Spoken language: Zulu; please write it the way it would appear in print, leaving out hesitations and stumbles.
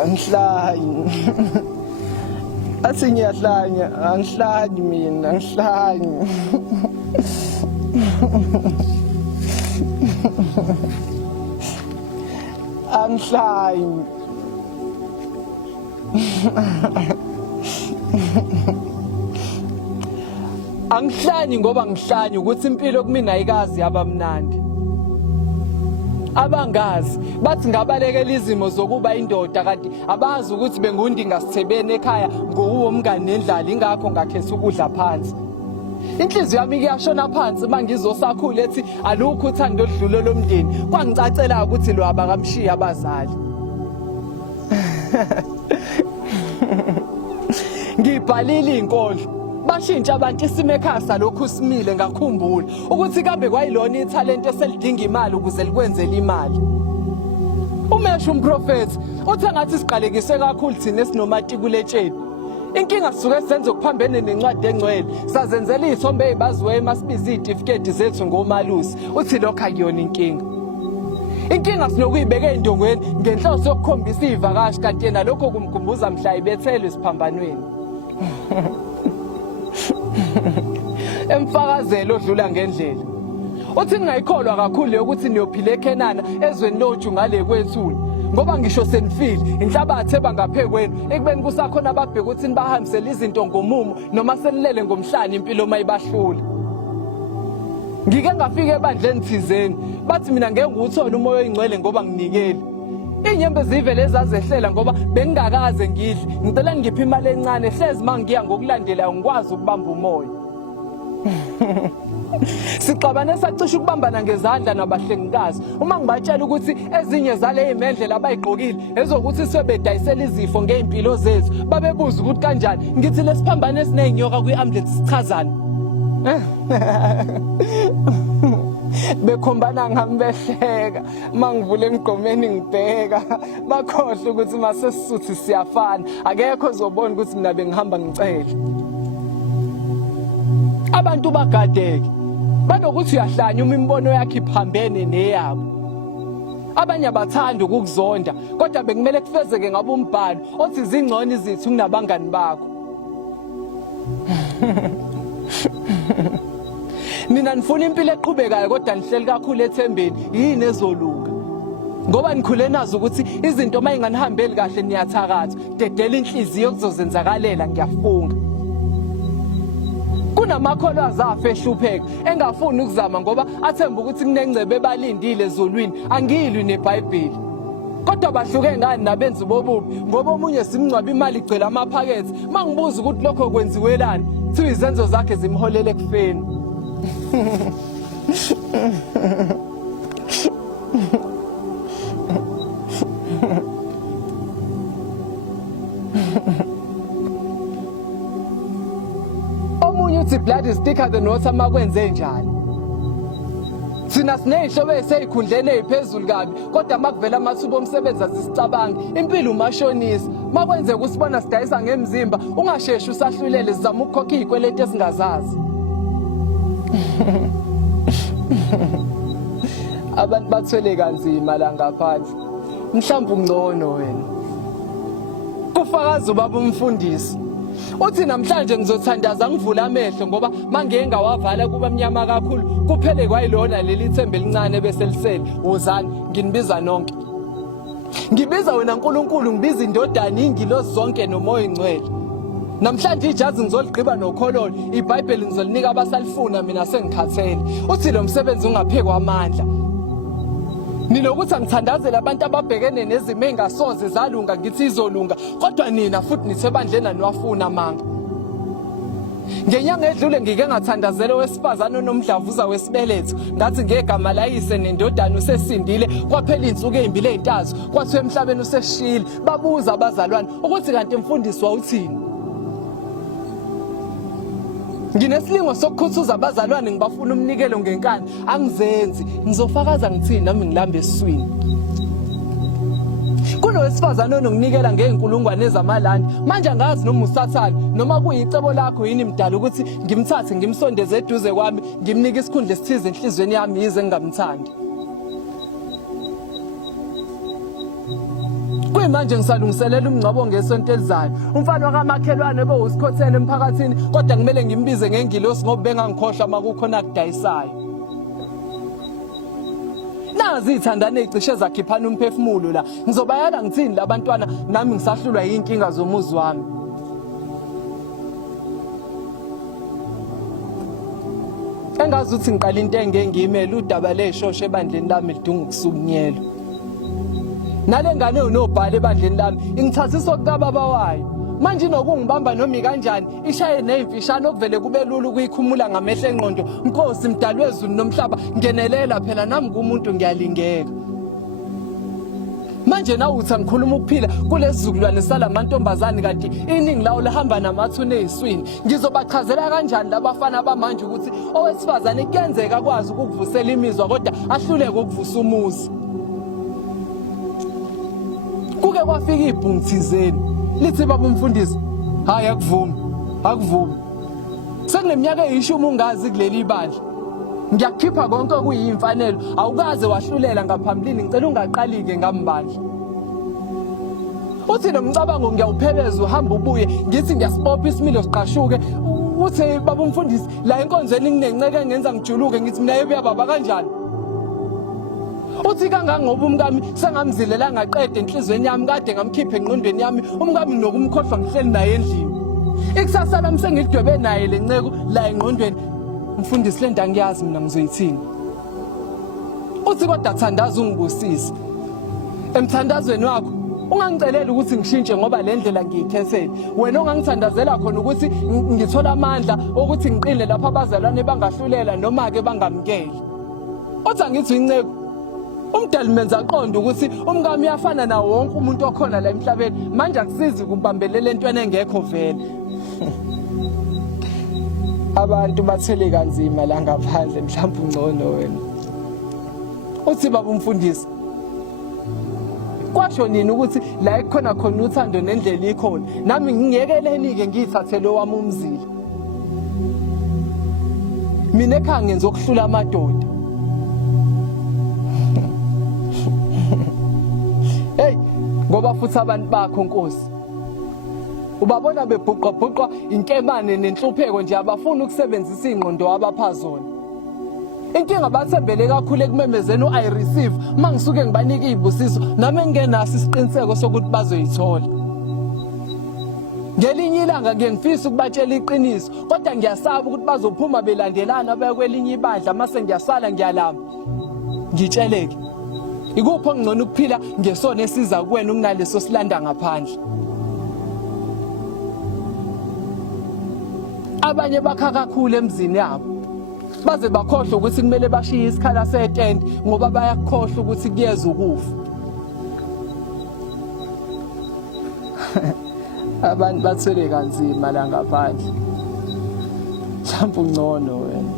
Angihlanye. Athi ngiyahlanya, angihlanyi mina, angihlanyi. Angihlanyi. Angihlanyi ngoba ngihlanyi ukuthi impilo kumina ayikazi yaba mnandi. Abangazi bathi ngabalekela izimo zokuba indoda kanti abazi ukuthi bengundinga sithebene ekhaya ngowo umngane nendlala ingakho ngakhetha ukudla phansi. Inhliziyo yami iyashona phansi mangizosakhula ethi alukho uthando oludlule lomndeni kwangicacela ukuthi lo abakamshiya abazali. Ngibhalile inkondlo bashintsha abantu isimo ekhaya salokhu simile ngakhumbula ukuthi kambe kwayilona ithalente eselidinga imali ukuze likwenzele imali. Umesho umprofeti uthe ngathi siqalekise kakhulu thina esinomatikuletsheni. Inkinga sisuke senze ukuphambene nencwadi engcwele sazenzela izithombe ezibaziwe emasibizi izitifiketi zethu ngomalusi uthi lokho akuyona inkinga. Inkinga sinokuyibeka endongweni ngenhloso yokukhombisa ivakashi kanti yena lokho kumkhumbuza mhla ibethelwe isiphambanweni. Emfakazelo odlula ngendlela uthi ngingayikholwa kakhulu ukuthi niyophila eKenana ezweni loju ngale kwethuli ngoba ngisho senifile inhlabathi ebangaphekweni ekubeni kusakhona ababheka ukuthi nibahambisele izinto ngomumo noma senilele ngomhlanje impilo mayibahlula. Ngike ngafika ebandleni thizeni bathi mina ngeke nguthola umoya oyingcwele ngoba nginikele. Inyembe zivele ezazehlela ngoba bengingakaze ngidle ngicela ngiphe imali encane hlezi mangiya ngokulandela ngikwazi ukubamba umoya. Sixabane sacisha ukubambana ngezandla nabahlengikazi uma ngibatshela ukuthi ezinye zale imendlela abayigqokile ezokuthi sebedayisela izifo ngeimpilo zethu babebuza ukuthi kanjani ngithi lesiphambane esineyinyoka kwi-ambulance sichazana. Bekhombana ngami behleka mangivule emgqomeni ngibheka bakhohle ukuthi mase sisuthi siyafana akekho ozobona ukuthi mina bengihamba ngicela. Abantu bagadeke banokuthi uyahlanya uma imbono yakhe iphambene neyabo. Abanye abathanda ukukuzonda kodwa bekumele kufezeke ngabe umbhalo othi zingcono izithu kunabangani bakho. Mina nifuna impilo eqhubekayo kodwa nihleli kakhulu ethembeni yini ezolunga. Ngoba nikhule nazo ukuthi izinto mayinganihambeli kahle niyathakatha dedela inhliziyo kuzozenzakalela ngiyafunga. Kunamakholwa azafa ehlupheka engafuni ukuzama ngoba athemba ukuthi kunengcebe ebalindile ezulwini angilwi neBhayibheli. Kodwa bahluke ngani nabenzi bobubi ngoba omunye simncwaba imali igcwele amaphakethe mangibuza ukuthi lokho kwenziwelani kuthiwa izenzo zakhe zimholele ekufeni. Omunye uthi blood is thicker than water makwenze njani. Sina sineyihlobo eseyikhundleni eziphezulu kabi kodwa makuvela amathuba omsebenzi asisicabanga impilo umashonisa makwenze kusibona sidayisa ngemzimba ungasheshi usahlulele sizama ukukhokha izikweletu esingazazi. Abantu bathwele kanzima la ngaphandle mhlawumbe ungcono wena. Kufakaza ubaba umfundisi uthi namhlanje ngizothandaza ngivula amehlo ngoba mangeke ngawavala kuba mnyama kakhulu kuphele kwayilona leli thembe elincane bese lisele wozani nginibiza nonke. Ngibiza wena uNkulunkulu ngibiza indodana ingilosi zonke nomoya ingcwele. Namhlanje ijazi ngizoligqiba nokhololo iBhayibheli ngizolinika abasalifuna mina sengikhathele. Uthi lo msebenzi ungaphekwa amandla. Nilokuthi angithandazele abantu ababhekene nezimo engasoze zalunga ngithi izolunga kodwa nina futhi nithebandlena niwafuna manga. Ngenyanga edlule ngike ngathandazela owesifazane onomdlavuza wesibeletho ngathi ngegama layise nendodana usesindile kwaphela insuku ezimbili ezintathu kwathi emhlabeni useshile babuza abazalwane ukuthi kanti mfundisi wawuthini. Nginesilingo sokukhuthuza abazalwane ngibafuna umnikelo ngenkani angizenzi ngizofakaza ngithini nami ngilamba esiswini. Kunowesifazane ononginikela ngeenkulungwane ezamalandi manje angazi noma usathane noma kuyicebo lakho yini mdala ukuthi ngimthathe ngimsondeze eduze kwami ngimnika isikhundla esithize enhlizweni yami yize ngingamthandi. Kuyimanje ngisalungiselela umngcwabo ngesonto elizayo. Umfana wakamakhelwane bewusikhothene emphakathini kodwa kumele ngimbize ngengilosi ngoba bengangikhohlwa makukhona akudayisayo. Nazi ithandane ezicishe zakhiphana umphefumulo la ngizobayala ngithini labantwana nami ngisahlulwa yinkinga zomuzi wami. Engazi ukuthi ngiqala into engengiyimele udaba leshoshe ebandleni lami lidunga ukusukunyelwa. Nale ngane unobhala ebandleni lami ingithathisa okukababa wayo. Manje nokungibamba nomi kanjani ishaye nezimfishane okuvele kube lula ukuyikhumula ngamehlo engqondo. Nkosi mdali wezulu nomhlaba ngenelela phela nami kumuntu ngiyalingeka. Manje nawe uthi ngikhuluma ukuphila kulesizukulwane salamantombazane kanti iningi lawo lihamba namathuna eziswini. Ngizobachazela kanjani labafana abamanje ukuthi owesifazane kuyenzeka kwazi ukuvusela imizwa kodwa ahluleke ukuvusa umuzi. Kuke kwafika ibhungu thizeni lithi baba umfundisi hayi akuvumi sekuneminyaka eyishumi ungazi kuleli bandla ngiyakhipha konke okuyimfanelo awukaze wahlulela ngaphambilini ngicela ungaqalike ngambandla uthi nomcabango ngiyawupheleza uhamba ubuye ngithi ngiyasibopha isimilo siqashuke uthi baba umfundisi la enkonzweni nginenceke engenza ngijuluke ngithi mina yebuya baba kanjani uthi kangangoba umkami sengamzilela ngaqede enhlizweni yami kade ngamkhipha engqondweni yami umkami nokumkhohlwa ngihleli naye endlini ikusasa lami sengidwebe naye lenceko la engqondweni mfundisi lento angiyazi mina ngizoyithini uthi kodwa thandaza ungibusise emthandazweni wakho ungangicelela ukuthi ngishintshe ngoba le ndlela ngiyikhethele wena ongangithandazela khona ukuthi ngithola amandla ukuthi ngiqine lapha abazalwane bangahlulela noma ke bangamkeli uthi angithi inceko umdali menza aqonda ukuthi umkami uyafana nawo wonke umuntu okhona la emhlabeni manje akusizi ukubambelela entweni engekho vele abantu bathele kanzima la ngaphandle mhlawumbe ungcono wena uthi baba umfundisi kwasho nini ukuthi la ekhona khona uthando nendlela ikhona nami ngingekeleni ke ngiyithathele wami umzila mina ekhaya ngenza okuhlula amadoda hey ngoba futhi abantu bakho Nkosi ubabona bebhuqa inkemane nenhlupheko nje abafuna ukusebenzisa ingqondo abaphazona inkinga bathembele kakhulu ekumemezeni I receive mangisuke ngibanika izibusiso nami ngingenaso isiqiniseko sokuthi bazoyithola ngelinye ilanga ngiyengifisa ukubatshela iqiniso kodwa ngiyasaba ukuthi bazophuma belandelana baye kwelinye ibandla mase ngiyasala ngiyalamba ngitsheleke ikuphi ongcono ukuphila ngesona esiza kuwena kunaleso silanda ngaphandle abanye bakha kakhulu emzini yabo baze bakhohlwa ukuthi kumele bashiye isikhala setende ngoba bayakhohlwa ukuthi kuyeza ukufa abantu bathwele kanzima la ngaphandle mhlawumbe ungcono wena